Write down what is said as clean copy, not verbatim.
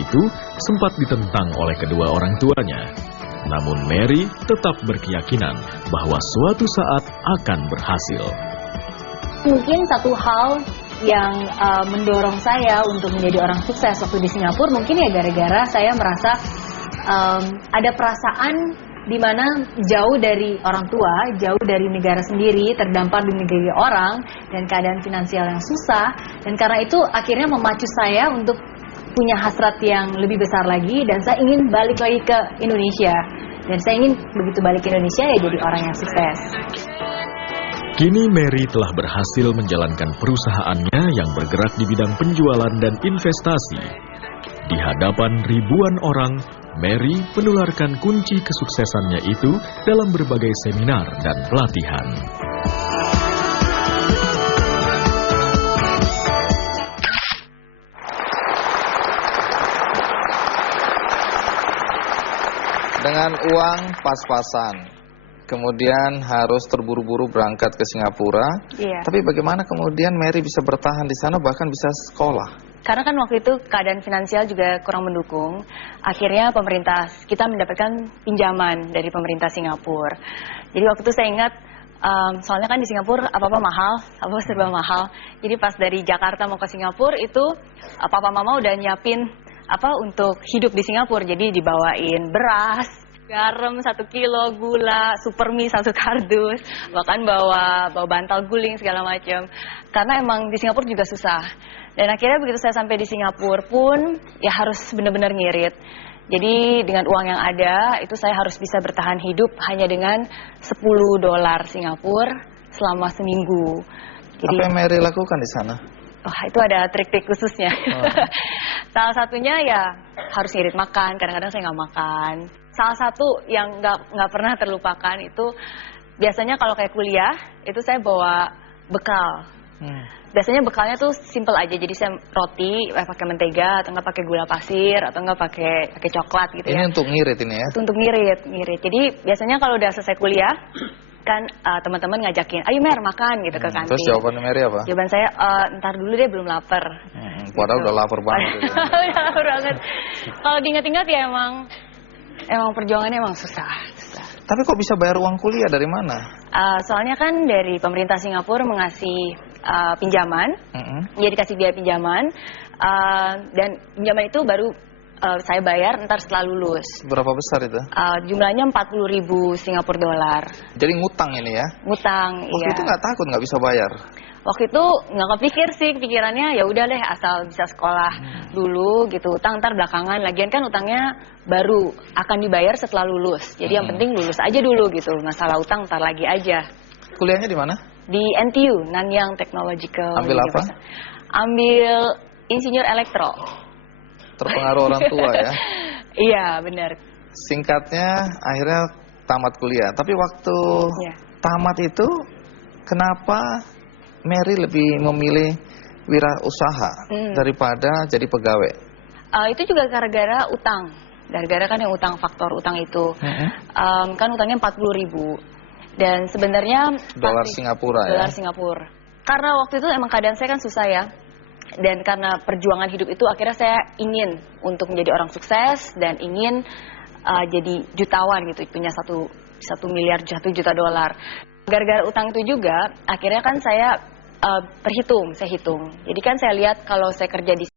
itu sempat ditentang oleh kedua orang tuanya. Namun Mary tetap berkeyakinan bahwa suatu saat akan berhasil. Mungkin satu hal yang mendorong saya untuk menjadi orang sukses waktu di Singapura mungkin ya gara-gara saya merasa ada perasaan di mana jauh dari orang tua, jauh dari negara sendiri, terdampar di negeri orang dan keadaan finansial yang susah, dan karena itu akhirnya memacu saya untuk punya hasrat yang lebih besar lagi dan saya ingin balik lagi ke Indonesia, dan saya ingin begitu balik ke Indonesia ya jadi orang yang sukses. Kini Mary telah berhasil menjalankan perusahaannya yang bergerak di bidang penjualan dan investasi. Di hadapan ribuan orang, Mary menularkan kunci kesuksesannya itu dalam berbagai seminar dan pelatihan. Dengan uang pas-pasan, kemudian harus terburu-buru berangkat ke Singapura. Iya. Tapi bagaimana kemudian Mary bisa bertahan di sana bahkan bisa sekolah? Karena kan waktu itu keadaan finansial juga kurang mendukung. Akhirnya pemerintah kita mendapatkan pinjaman dari pemerintah Singapura. Jadi waktu itu saya ingat, soalnya kan di Singapura apa-apa mahal, apa-apa serba mahal. Jadi pas dari Jakarta mau ke Singapura itu papa mama udah nyiapin apa untuk hidup di Singapura. Jadi dibawain beras, garam 1 kilo, gula, supermi 1 kardus, bahkan bawa bantal guling segala macam. Karena emang di Singapura juga susah. Dan akhirnya begitu saya sampai di Singapura pun ya harus benar-benar ngirit. Jadi dengan uang yang ada itu saya harus bisa bertahan hidup hanya dengan $10 Singapura selama seminggu. Jadi, apa yang Mary lakukan di sana? Wah, itu ada trik-trik khususnya. Salah satunya ya harus ngirit makan, kadang-kadang saya nggak makan. Salah satu yang nggak pernah terlupakan itu biasanya kalau kayak kuliah itu saya bawa bekal. Biasanya bekalnya tuh simple aja, jadi saya roti pakai mentega atau nggak pakai gula pasir atau nggak pakai coklat gitu ya. Ini untuk ngirit ini ya? Itu untuk ngirit. Jadi biasanya kalau udah selesai kuliah kan teman-teman ngajakin, ayo Mer makan gitu ke kantin. Terus jawaban Mary apa? Jawaban saya, ntar dulu deh belum lapar. Padahal gitu. udah lapar banget. Gitu. Udah lapar banget. Kalau diingat-ingat ya emang perjuangannya emang susah. Tapi kok bisa bayar uang kuliah dari mana? Soalnya kan dari pemerintah Singapura mengasih pinjaman, dia dikasih biaya pinjaman, dan pinjaman itu baru saya bayar ntar setelah lulus. Berapa besar itu? Jumlahnya 40.000 Singapura dolar. Jadi ngutang ini ya? Ngutang, Waktu iya. itu nggak takut nggak bisa bayar? Waktu itu nggak kepikir sih, pikirannya ya udah deh asal bisa sekolah dulu gitu, utang ntar belakangan. Lagian kan utangnya baru akan dibayar setelah lulus. Jadi yang penting lulus aja dulu gitu, masalah utang ntar lagi aja. Kuliahnya di mana? Di NTU, Nanyang Technological Ambil apa? University. Ambil insinyur elektro. Terpengaruh orang tua ya? Iya benar. Singkatnya akhirnya tamat kuliah. Tapi waktu tamat itu kenapa Mary lebih memilih wirausaha daripada jadi pegawai? Itu juga gara-gara utang. Gara-gara kan yang faktor utang itu. Kan utangnya 40.000. Dan sebenarnya dolar Singapura ya? Dolar Singapura. Karena waktu itu emang keadaan saya kan susah ya. Dan karena perjuangan hidup itu akhirnya saya ingin untuk menjadi orang sukses dan ingin jadi jutawan gitu, punya 1 miliar, 1 juta dolar. Gara-gara utang itu juga akhirnya kan saya saya hitung. Jadi kan saya lihat kalau saya kerja di